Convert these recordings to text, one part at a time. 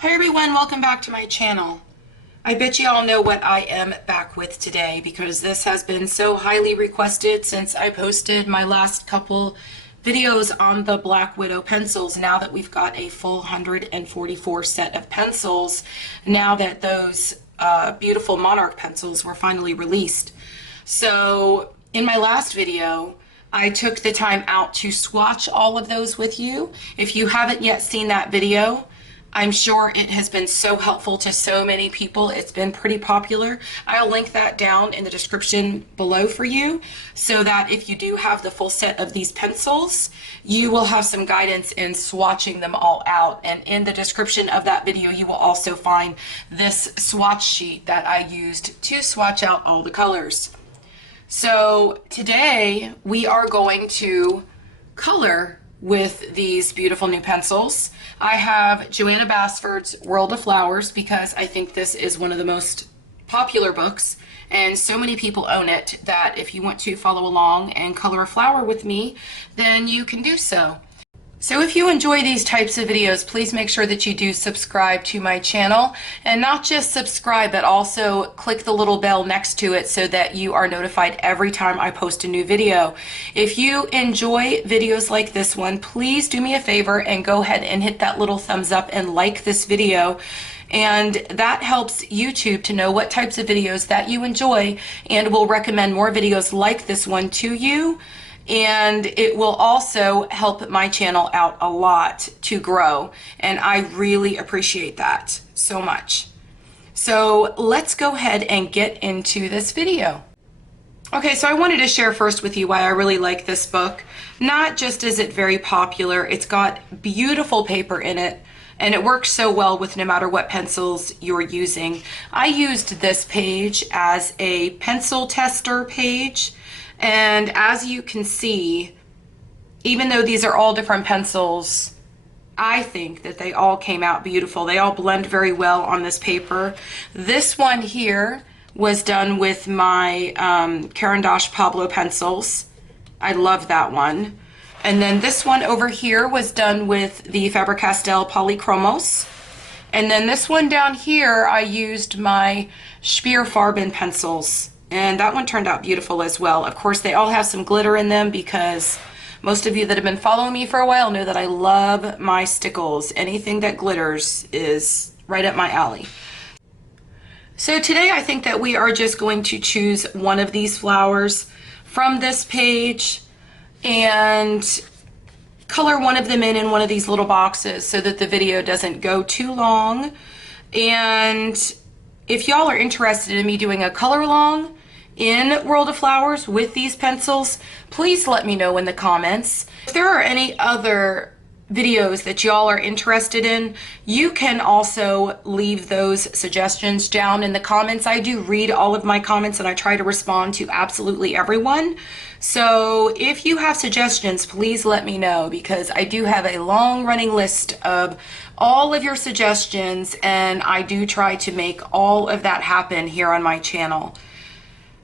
Hi everyone, welcome back to my channel. I bet you all know what I am back with today because this has been so highly requested since I posted my last couple videos on the Black Widow pencils. Now that we've got a full 144 set of pencils, now that those beautiful Monarch pencils were finally released. So in my last video, I took the time out to swatch all of those with you. If you haven't yet seen that video, I'm sure it has been so helpful to so many people. It's been pretty popular. I'll link that down in the description below for you so that if you do have the full set of these pencils, you will have some guidance in swatching them all out. And in the description of that video, you will also find this swatch sheet that I used to swatch out all the colors. So today we are going to color with these beautiful new pencils. I have Johanna Basford's World of Flowers because I think this is one of the most popular books and so many people own it that if you want to follow along and color a flower with me, then you can do so. So if you enjoy these types of videos, please make sure that you do subscribe to my channel, and not just subscribe, but also click the little bell next to it so that you are notified every time I post a new video. If you enjoy videos like this one, please do me a favor and go ahead and hit that little thumbs up and like this video. And that helps YouTube to know what types of videos that you enjoy and will recommend more videos like this one to you. And it will also help my channel out a lot to grow, and I really appreciate that so much. So let's go ahead and get into this video. Okay, so I wanted to share first with you why I really like this book. Not just is it very popular, it's got beautiful paper in it, and it works so well with no matter what pencils you're using. I used this page as a pencil tester page. And as you can see, even though these are all different pencils, I think that they all came out beautiful. They all blend very well on this paper. This one here was done with my Caran d'Ache Pablo pencils. I love that one. And then this one over here was done with the Faber-Castell Polychromos. And then this one down here, I used my Spearfarben pencils. And that one turned out beautiful as well. Of course, they all have some glitter in them because most of you that have been following me for a while know that I love my stickles. Anything that glitters is right up my alley. So today I think that we are just going to choose one of these flowers from this page and color one of them in one of these little boxes so that the video doesn't go too long. And if y'all are interested in me doing a color along in World of Flowers with these pencils, please let me know in the comments. If there are any other videos that y'all are interested in, you can also leave those suggestions down in the comments. I do read all of my comments and I try to respond to absolutely everyone. So if you have suggestions, please let me know because I do have a long running list of all of your suggestions and I do try to make all of that happen here on my channel.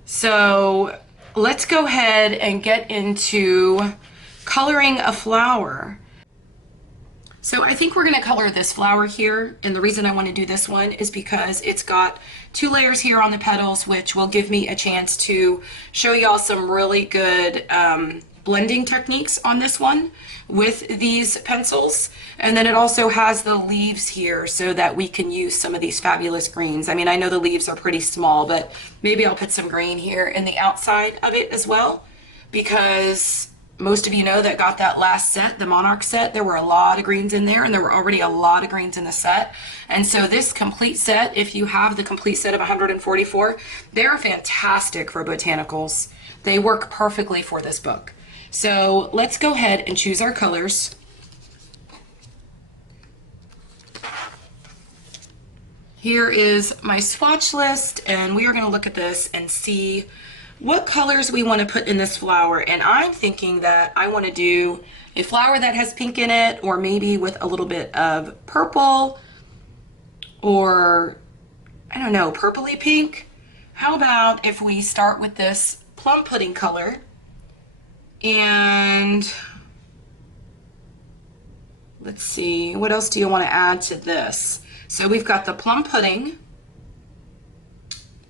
So let's go ahead and get into coloring a flower. So I think we're going to color this flower here, and the reason I want to do this one is because it's got two layers here on the petals, which will give me a chance to show y'all some really good blending techniques on this one with these pencils. And then it also has the leaves here so that we can use some of these fabulous greens. I mean, I know the leaves are pretty small, but maybe I'll put some green here in the outside of it as well, because most of you know that got that last set, the Monarch set, there were a lot of greens in there and there were already a lot of greens in the set. And so this complete set, if you have the complete set of 144, they're fantastic for botanicals. They work perfectly for this book. So let's go ahead and choose our colors. Here is my swatch list, and we are going to look at this and see what colors we want to put in this flower. And I'm thinking that I want to do a flower that has pink in it, or maybe with a little bit of purple, or I don't know, purpley pink. How about if we start with this plum pudding color, and let's see, what else do you want to add to this? So we've got the plum pudding,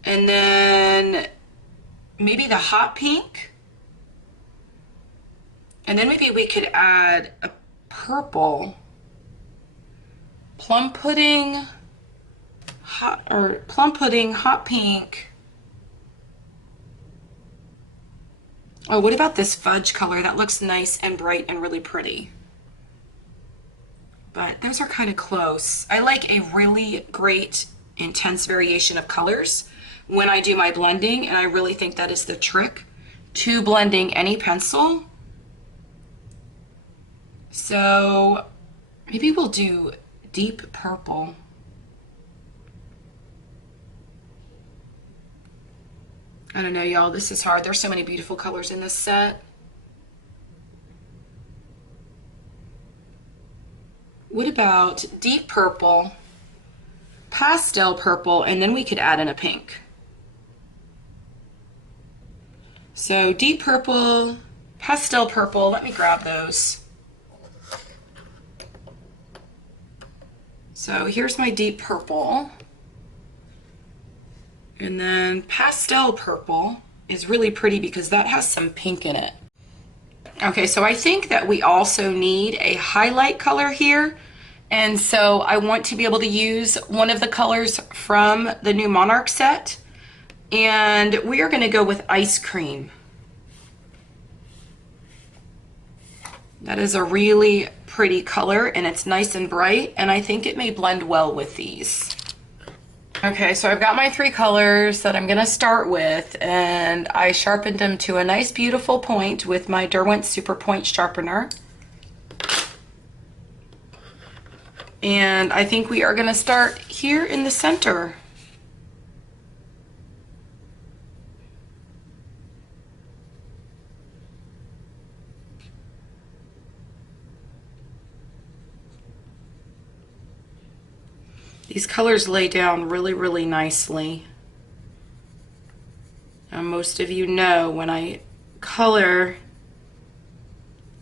and then maybe the hot pink, and then maybe we could add a purple. Plum pudding, hot pink. Oh, what about this fudge color? That looks nice and bright and really pretty. But those are kind of close. I like a really great intense variation of colors when I do my blending, and I really think that is the trick to blending any pencil. So maybe we'll do deep purple. I don't know, y'all, this is hard. There's so many beautiful colors in this set. What about deep purple, pastel purple, and then we could add in a pink. So deep purple, pastel purple, let me grab those. So here's my deep purple. And then pastel purple is really pretty because that has some pink in it. Okay, so I think that we also need a highlight color here. And so I want to be able to use one of the colors from the new Monarch set. And we are going to go with ice cream. That is a really pretty color, and it's nice and bright, and I think it may blend well with these. Okay, so I've got my 3 colors that I'm gonna start with, and I sharpened them to a nice beautiful point with my Derwent Super Point Sharpener. And I think we are gonna start here in the center. These colors lay down really, really nicely. Most of you know when I color,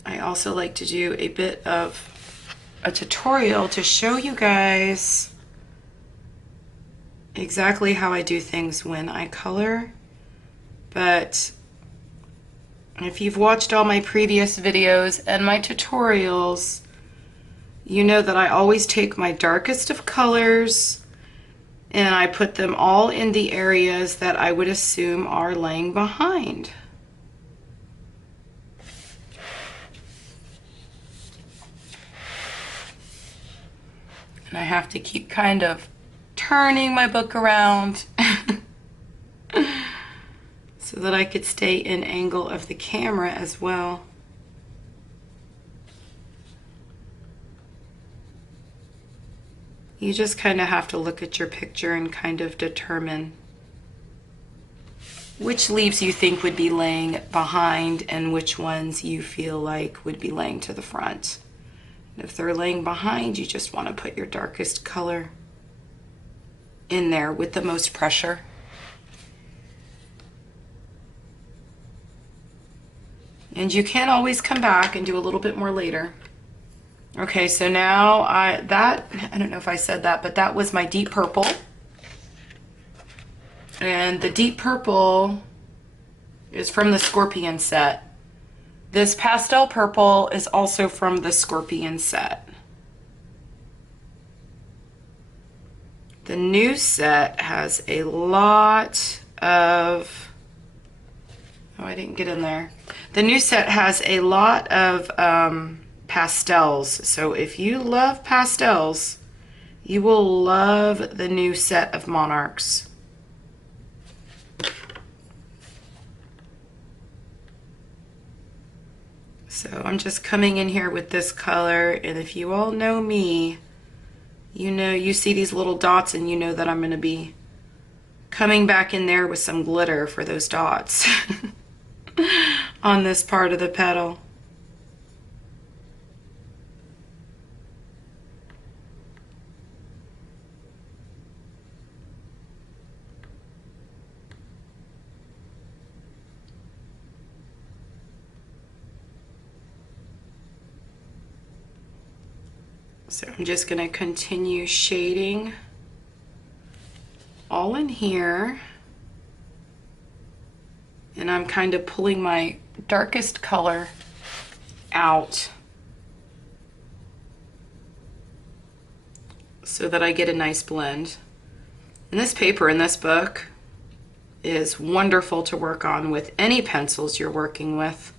I also like to do a bit of a tutorial to show you guys exactly how I do things when I color. But if you've watched all my previous videos and my tutorials, you know that I always take my darkest of colors and I put them all in the areas that I would assume are laying behind. And I have to keep kind of turning my book around so that I could stay in angle of the camera as well. You just kind of have to look at your picture and kind of determine which leaves you think would be laying behind and which ones you feel like would be laying to the front. And if they're laying behind, you just want to put your darkest color in there with the most pressure. And you can always come back and do a little bit more later. Okay, so now I don't know if I said that, but that was my deep purple. And the deep purple is from the Scorpion set. This pastel purple is also from the Scorpion set. The new set has a lot of, oh, I didn't get in there. The new set has a lot of pastels. So if you love pastels, you will love the new set of Monarchs. So I'm just coming in here with this color, and if you all know me, you know, you see these little dots and you know that I'm going to be coming back in there with some glitter for those dots on this part of the petal. So I'm just going to continue shading all in here. And I'm kind of pulling my darkest color out so that I get a nice blend. And this paper in this book is wonderful to work on with any pencils you're working with.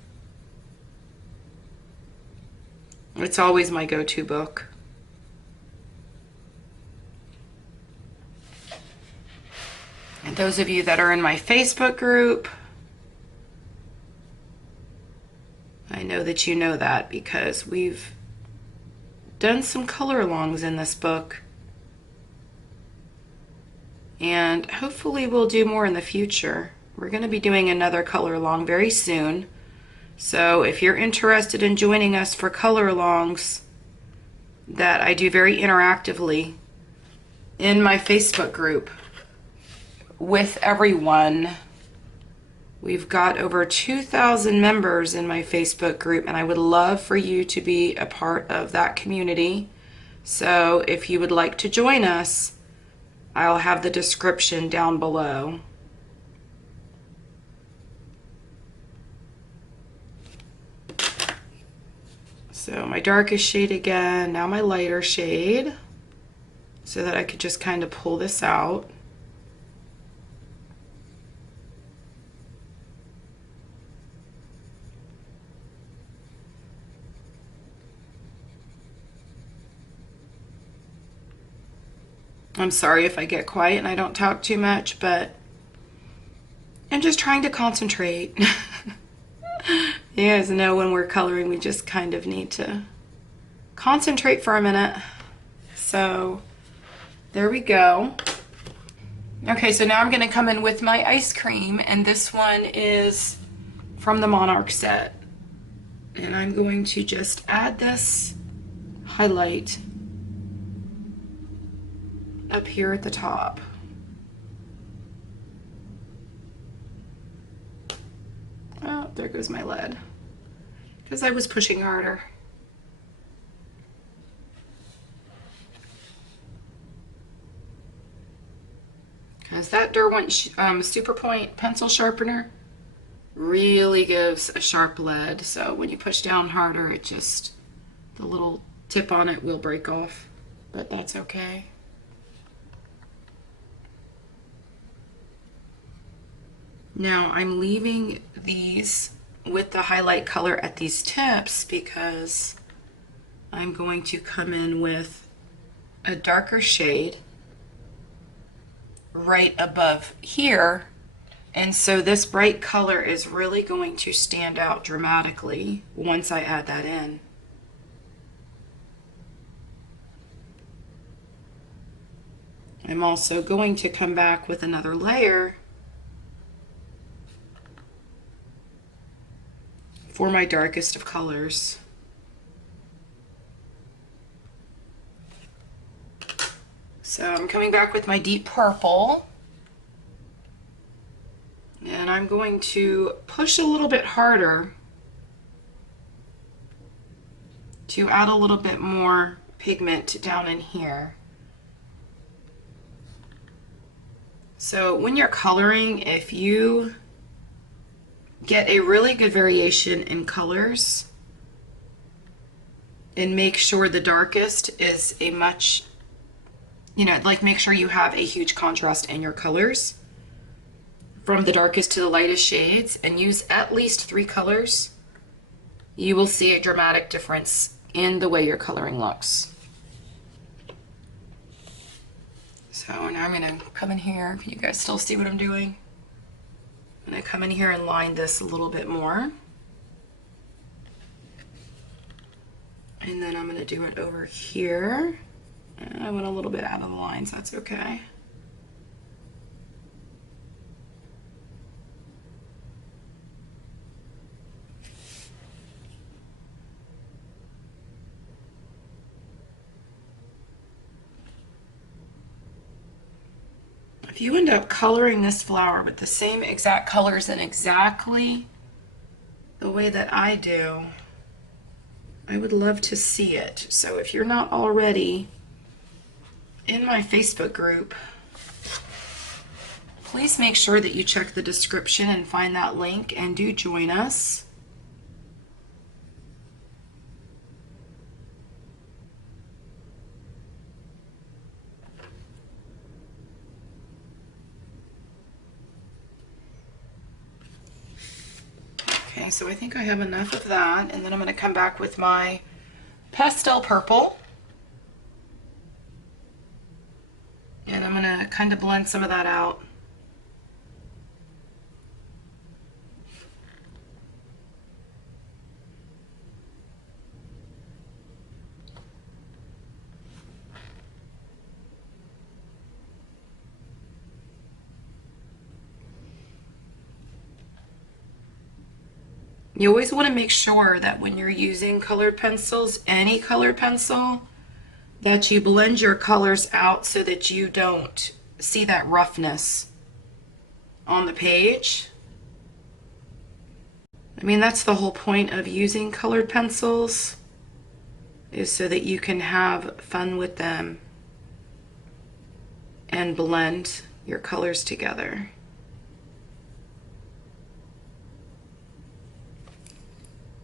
It's always my go-to book. And those of you that are in my Facebook group, I know that you know that because we've done some color alongs in this book. And hopefully we'll do more in the future. We're going to be doing another color along very soon. So if you're interested in joining us for color alongs that I do very interactively in my Facebook group with everyone, we've got over 2,000 members in my Facebook group, and I would love for you to be a part of that community. So if you would like to join us, I'll have the description down below. So my darkest shade again, now my lighter shade, so that I could just kind of pull this out. I'm sorry if I get quiet and I don't talk too much, but I'm just trying to concentrate. You guys know when we're coloring, we just kind of need to concentrate for a minute. So there we go. Okay, so now I'm going to come in with my ice cream, and this one is from the Monarch set. And I'm going to just add this highlight up here at the top. Oh, there goes my lead, because I was pushing harder. Because that Derwent Super Point pencil sharpener really gives a sharp lead, so when you push down harder, it just, the little tip on it will break off, but that's okay. Now I'm leaving these with the highlight color at these tips because I'm going to come in with a darker shade right above here, and so this bright color is really going to stand out dramatically once I add that in. I'm also going to come back with another layer for my darkest of colors. So I'm coming back with my deep purple, and I'm going to push a little bit harder to add a little bit more pigment down in here. So when you're coloring, if you get a really good variation in colors and make sure the darkest is a much, like make sure you have a huge contrast in your colors from the darkest to the lightest shades, and use at least 3 colors, you will see a dramatic difference in the way your coloring looks. So now I'm going to come in here. Can you guys still see what I'm doing? I'm going to come in here and line this a little bit more. And then I'm going to do it over here. And I went a little bit out of the lines, that's okay. If you end up coloring this flower with the same exact colors and exactly the way that I do, I would love to see it. So if you're not already in my Facebook group, please make sure that you check the description and find that link and do join us. Okay, so I think I have enough of that, and then I'm going to come back with my pastel purple. And I'm going to kind of blend some of that out. You always want to make sure that when you're using colored pencils, any colored pencil, that you blend your colors out so that you don't see that roughness on the page. I mean, that's the whole point of using colored pencils, is so that you can have fun with them and blend your colors together.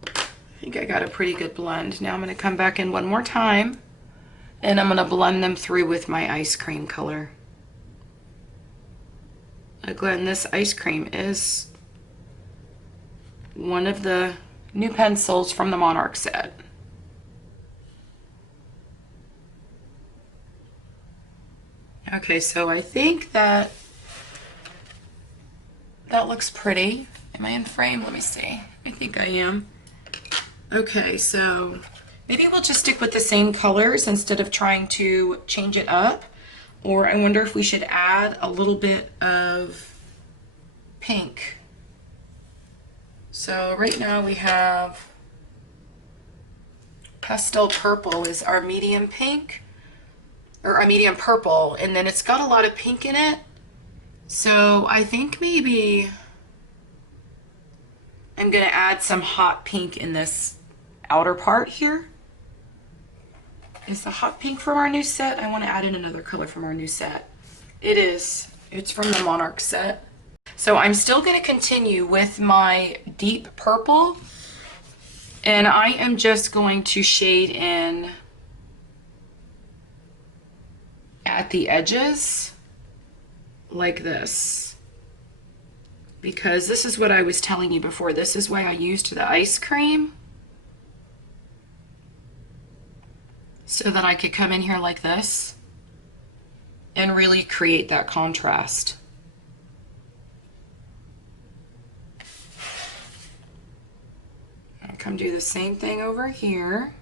I think I got a pretty good blend. Now I'm going to come back in one more time and I'm going to blend them through with my ice cream color. Again, this ice cream is one of the new pencils from the Monarch set. Okay, so I think that looks pretty. Am I in frame? Let me see. I think I am. Okay, so maybe we'll just stick with the same colors instead of trying to change it up. Or I wonder if we should add a little bit of pink. So right now we have pastel purple is our medium pink, or our medium purple, and then it's got a lot of pink in it. So I think maybe I'm gonna add some hot pink in this outer part here. Is the hot pink from our new set? I want to add in another color from our new set. It is. It's from the Monarch set. So I'm still going to continue with my deep purple, and I am just going to shade in at the edges like this, because this is what I was telling you before. This is why I used the ice cream, so that I could come in here like this and really create that contrast. I'll come do the same thing over here.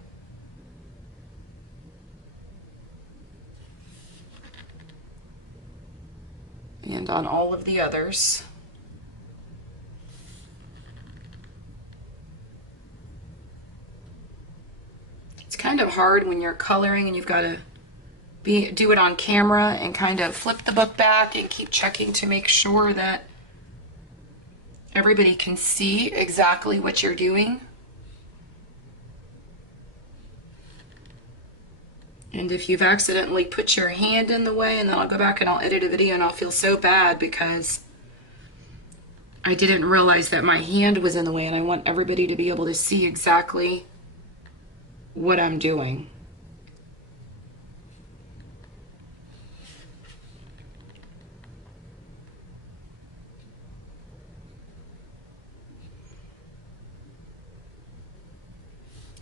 And on all of the others. It's kind of hard when you're coloring and you've got to do it on camera and kind of flip the book back and keep checking to make sure that everybody can see exactly what you're doing. And if you've accidentally put your hand in the way, and then I'll go back and I'll edit a video and I'll feel so bad because I didn't realize that my hand was in the way, and I want everybody to be able to see exactly what I'm doing.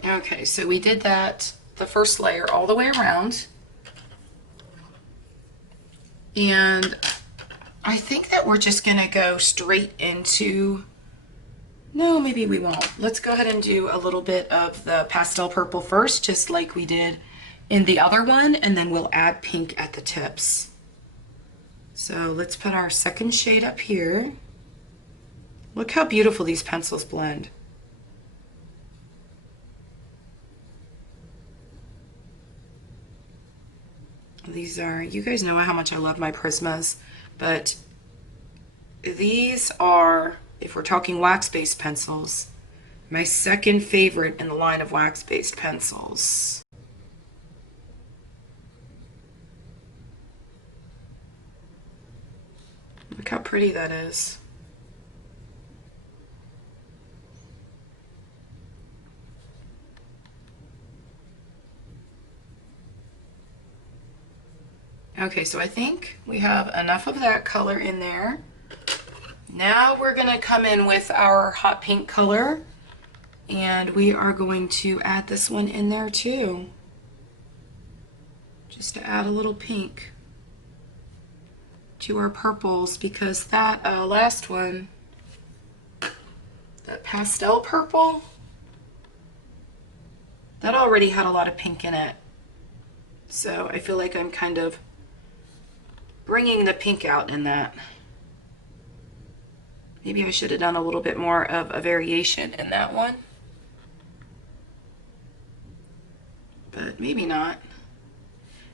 Okay, so we did that, the first layer all the way around. And I think that we're just gonna go straight into, no, maybe we won't. Let's go ahead and do a little bit of the pastel purple first, just like we did in the other one, and then we'll add pink at the tips. So let's put our second shade up here. Look how beautiful these pencils blend. These are, you guys know how much I love my Prismas, but these are, if we're talking wax-based pencils, My second favorite in the line of wax-based pencils. Look how pretty that is. Okay, so I think we have enough of that color in there. Now we're gonna come in with our hot pink color, and we are going to add this one in there too. Just to add a little pink to our purples, because that last one, that pastel purple, that already had a lot of pink in it. So I feel like I'm kind of bringing the pink out in that. Maybe I should have done a little bit more of a variation in that one. But maybe not.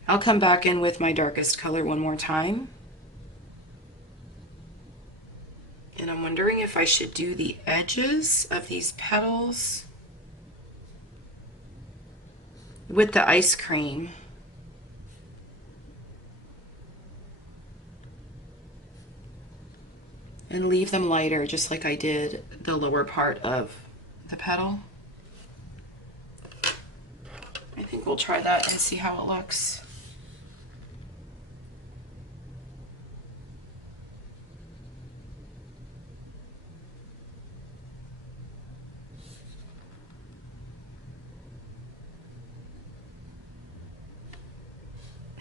I'll come back in with my darkest color one more time. And I'm wondering if I should do the edges of these petals with the ice cream. And leave them lighter, just like I did the lower part of the petal. I think we'll try that and see how it looks.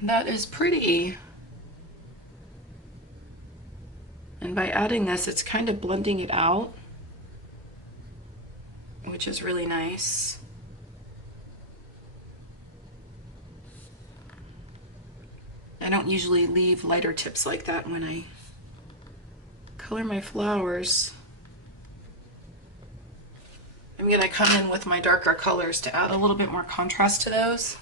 That is pretty. And by adding this, it's kind of blending it out, which is really nice. I don't usually leave lighter tips like that when I color my flowers. I'm going to come in with my darker colors to add a little bit more contrast to those.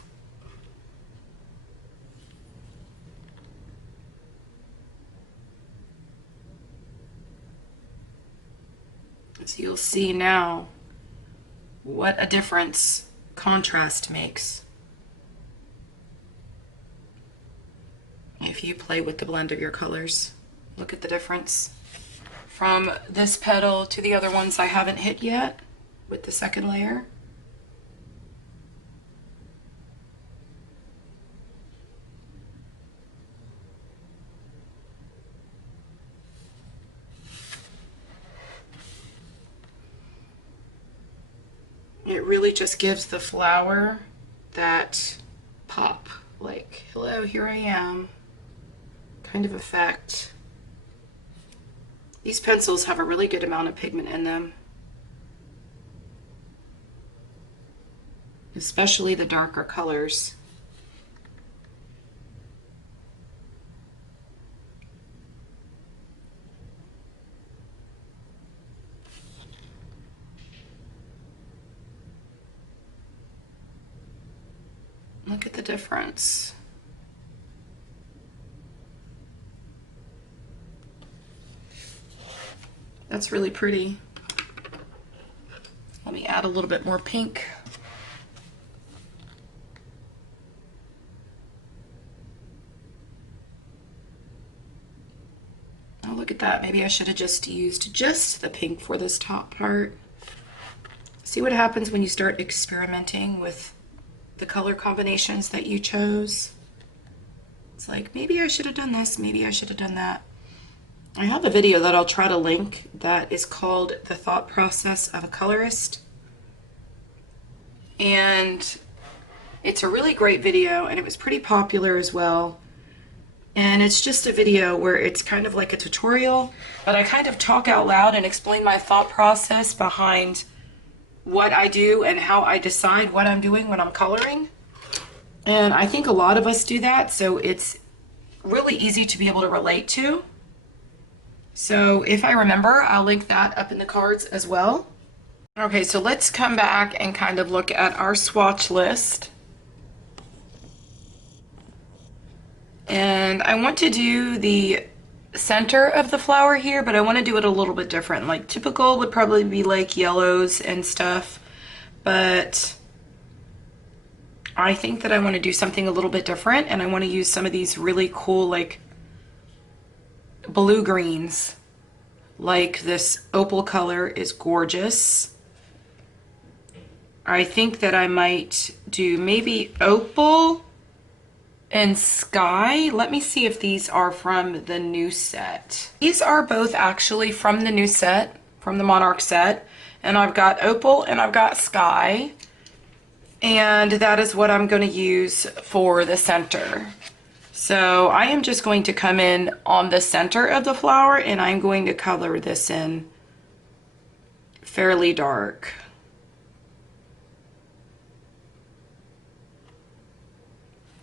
So you'll see now what a difference contrast makes if you play with the blend of your colors. Look at the difference from this petal to the other ones I haven't hit yet with the second layer. It really just gives the flower that pop, like, hello, here I am, kind of effect. These pencils have a really good amount of pigment in them, especially the darker colors. Look at the difference. That's really pretty. Let me add a little bit more pink. Oh, look at that. Maybe I should have just used just the pink for this top part. See what happens when you start experimenting with the color combinations that you chose. It's like, maybe I should have done this, maybe I should have done that. I have a video that I'll try to link that is called The Thought Process of a Colorist. And it's a really great video, and it was pretty popular as well. And it's just a video where it's kind of like a tutorial, but I kind of talk out loud and explain my thought process behind what I do and how I decide what I'm doing when I'm coloring. And I think a lot of us do that, so it's really easy to be able to relate to. So if I remember, I'll link that up in the cards as well. Okay, so let's come back and kind of look at our swatch list. And I want to do the center of the flower here, but I want to do it a little bit different. Like typical would probably be like yellows and stuff, but I think that I want to do something a little bit different, and I want to use some of these really cool like blue greens. Like this opal color is gorgeous. I think that I might do maybe opal and sky. Let me see if these are from the new set. These are both actually from the new set, from the Monarch set. And I've got opal and I've got sky. And that is what I'm going to use for the center. So I am just going to come in on the center of the flower, and I'm going to color this in fairly dark.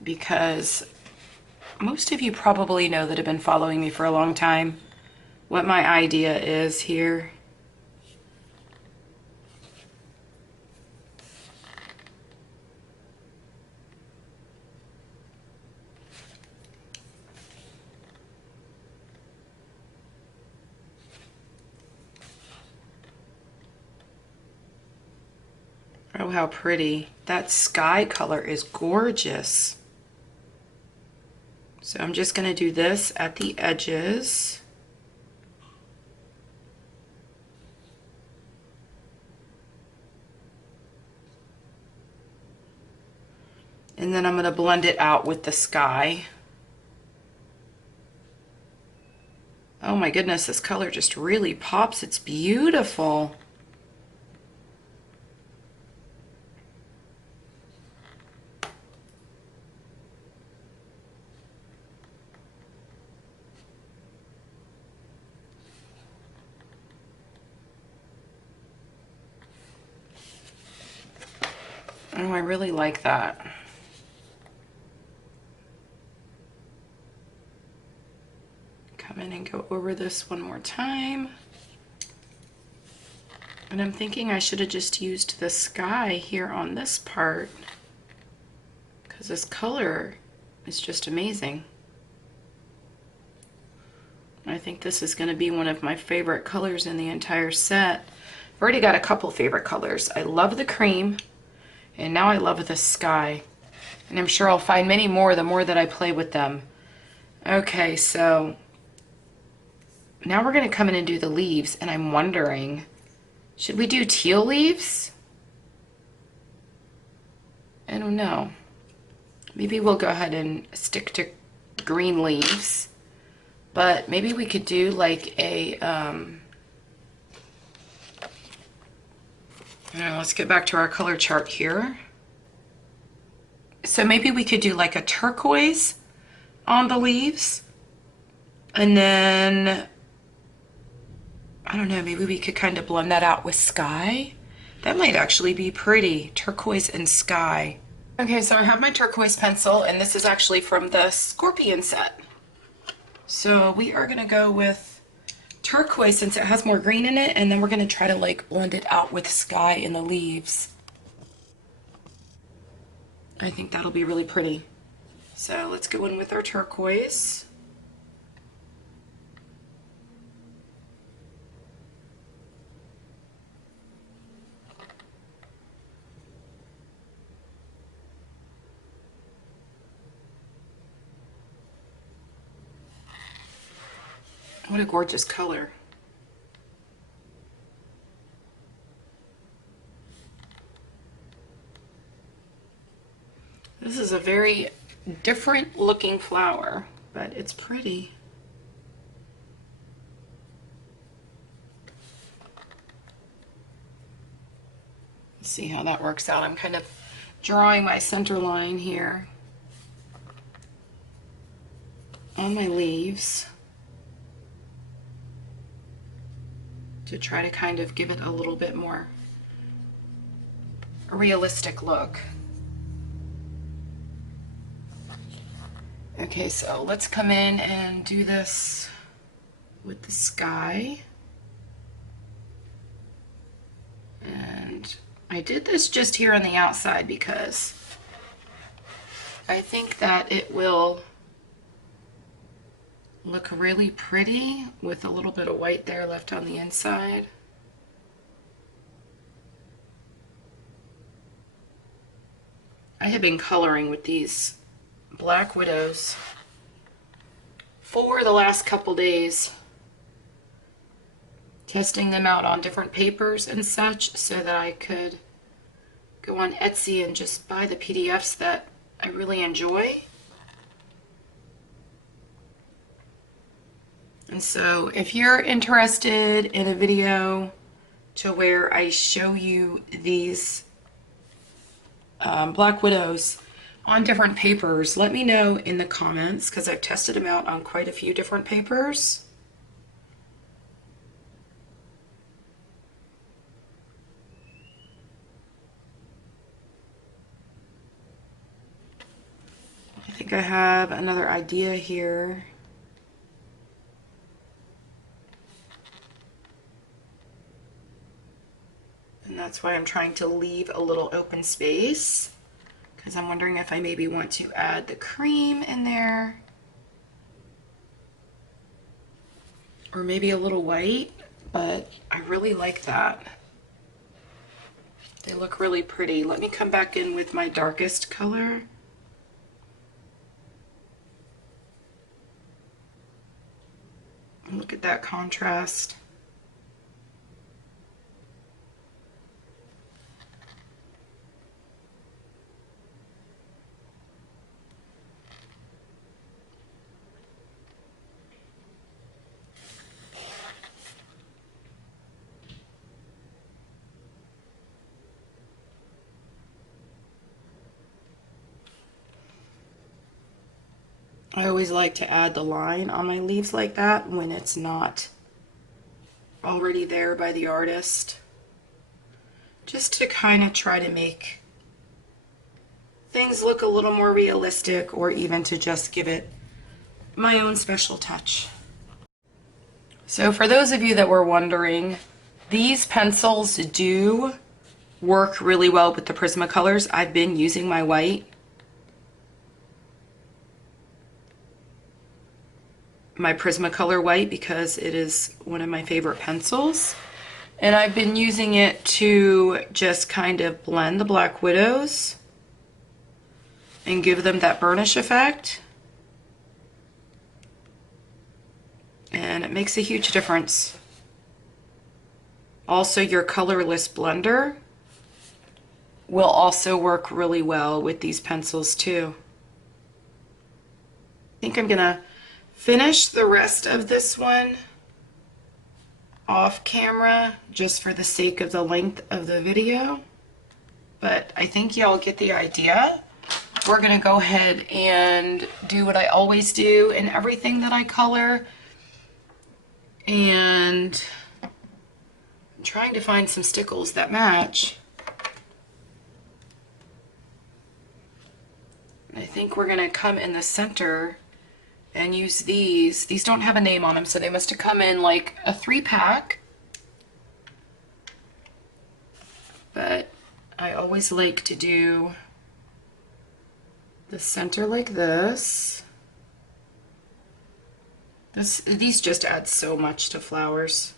Because most of you probably know that have been following me for a long time what my idea is here. Oh, how pretty. That sky color is gorgeous. So I'm just going to do this at the edges. And then I'm going to blend it out with the sky. Oh my goodness, this color just really pops. It's beautiful. Oh, I really like that. Come in and go over this one more time. And I'm thinking I should have just used the sky here on this part, because this color is just amazing. I think this is going to be one of my favorite colors in the entire set. I've already got a couple favorite colors. I love the cream. And now I love the sky. And I'm sure I'll find many more the more that I play with them. Okay, so now we're going to come in and do the leaves. And I'm wondering, should we do teal leaves? I don't know. Maybe we'll go ahead and stick to green leaves. But maybe we could do like a... Now let's get back to our color chart here. So maybe we could do like a turquoise on the leaves. And then, I don't know, maybe we could kind of blend that out with sky. That might actually be pretty, turquoise and sky. Okay, so I have my turquoise pencil, and this is actually from the Scorpion set. So we are gonna go with turquoise since it has more green in it, and then we're going to try to like blend it out with sky in the leaves. I think that'll be really pretty. So let's go in with our turquoise. What a gorgeous color. This is a very different looking flower, but it's pretty. Let's see how that works out. I'm kind of drawing my center line here on my leaves to try to kind of give it a little bit more realistic look. Okay, so let's come in and do this with the sky. And I did this just here on the outside because I think that it will look really pretty with a little bit of white there left on the inside. I have been coloring with these Black Widows for the last couple days, testing them out on different papers and such so that I could go on Etsy and just buy the PDFs that I really enjoy. And so if you're interested in a video to where I show you these Black Widows on different papers, let me know in the comments, because I've tested them out on quite a few different papers. I think I have another idea here. And that's why I'm trying to leave a little open space, because I'm wondering if I maybe want to add the cream in there, or maybe a little white, but I really like that. They look really pretty. Let me come back in with my darkest color. And look at that contrast. I always like to add the line on my leaves like that when it's not already there by the artist, just to kind of try to make things look a little more realistic, or even to just give it my own special touch. So for those of you that were wondering, these pencils do work really well with the Prismacolors. I've been using my white. My Prismacolor white, because it is one of my favorite pencils, and I've been using it to just kind of blend the Black Widows and give them that burnish effect, and it makes a huge difference. Also, your colorless blender will also work really well with these pencils too. I think I'm gonna finish the rest of this one off camera just for the sake of the length of the video, but I think y'all get the idea. We're gonna go ahead and do what I always do in everything that I color, and I'm trying to find some stickles that match. I think we're gonna come in the center and use these. These don't have a name on them, so they must have come in like a 3-pack. But I always like to do the center like this. These just add so much to flowers.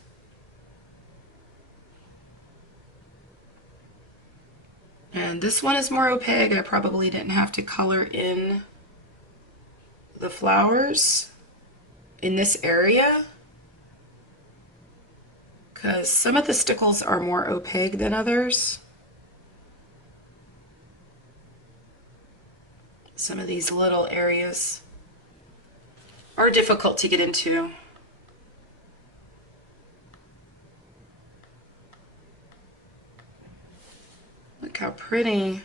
And this one is more opaque. I probably didn't have to color in the flowers in this area, because some of the stickles are more opaque than others. Some of these little areas are difficult to get into. Look how pretty.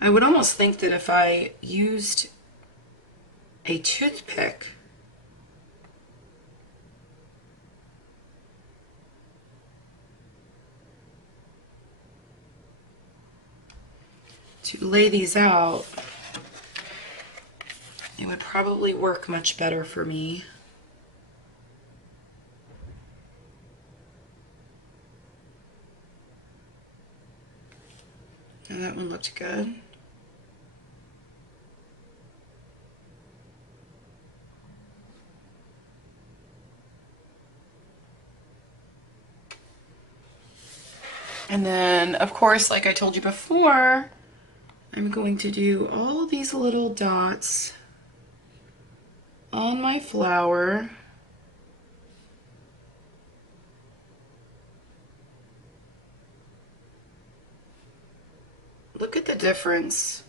I would almost think that if I used a toothpick to lay these out, it would probably work much better for me. And that one looked good. And then, of course, like I told you before, I'm going to do all these little dots on my flower. Look at the difference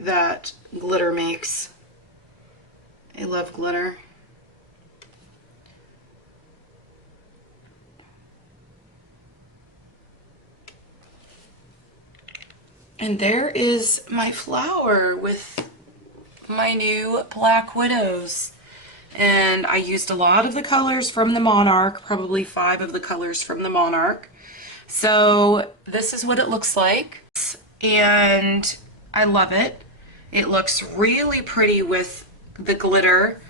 that glitter makes. I love glitter. And there is my flower with my new Black Widows. And I used a lot of the colors from the Monarch, probably 5 of the colors from the Monarch. So this is what it looks like. And I love it. It looks really pretty with the glitter.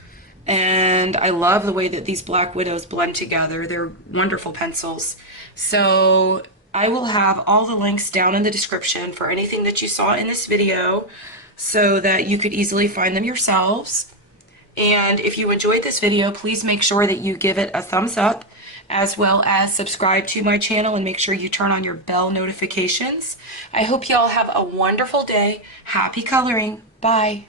And I love the way that these Black Widows blend together. They're wonderful pencils. So I will have all the links down in the description for anything that you saw in this video so that you could easily find them yourselves. And if you enjoyed this video, please make sure that you give it a thumbs up, as well as subscribe to my channel and make sure you turn on your bell notifications. I hope you all have a wonderful day. Happy coloring. Bye.